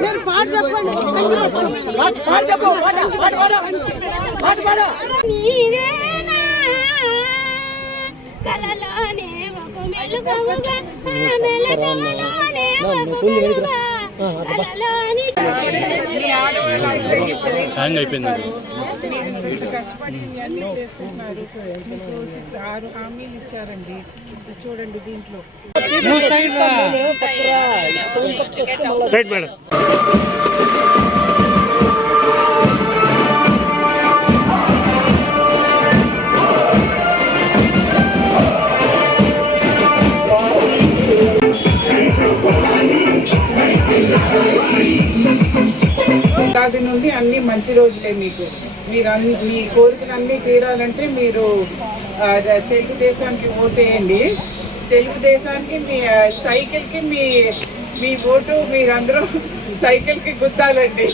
మీరు పాట చెప్పండి. పాట చెప్పు పాట పాట పాట పాట పాట నీవేనా? కలలోనే ఒక మెలుగుగా ఆ మెలకువలోనే ఒక కలలోని హ్యాంగ్ అయిపోయింది మీరు కష్టపడి అన్ని చేసుకుంటున్నారు మీకు సిక్స్ ఆరు హామీలు ఇచ్చారండి చూడండి దీంట్లో రైట్ నుండి అన్ని మంచి రోజులే మీకు. మీరు అన్ని మీ కోరికలు అన్నీ తీరాలంటే మీరు తెలుగుదేశానికి తెలుగుదేశానికి ఓటేయండి తెలుగుదేశానికి మీ సైకిల్కి మీ మీ ఓటు మీరందరూ సైకిల్కి గుద్దాలండి.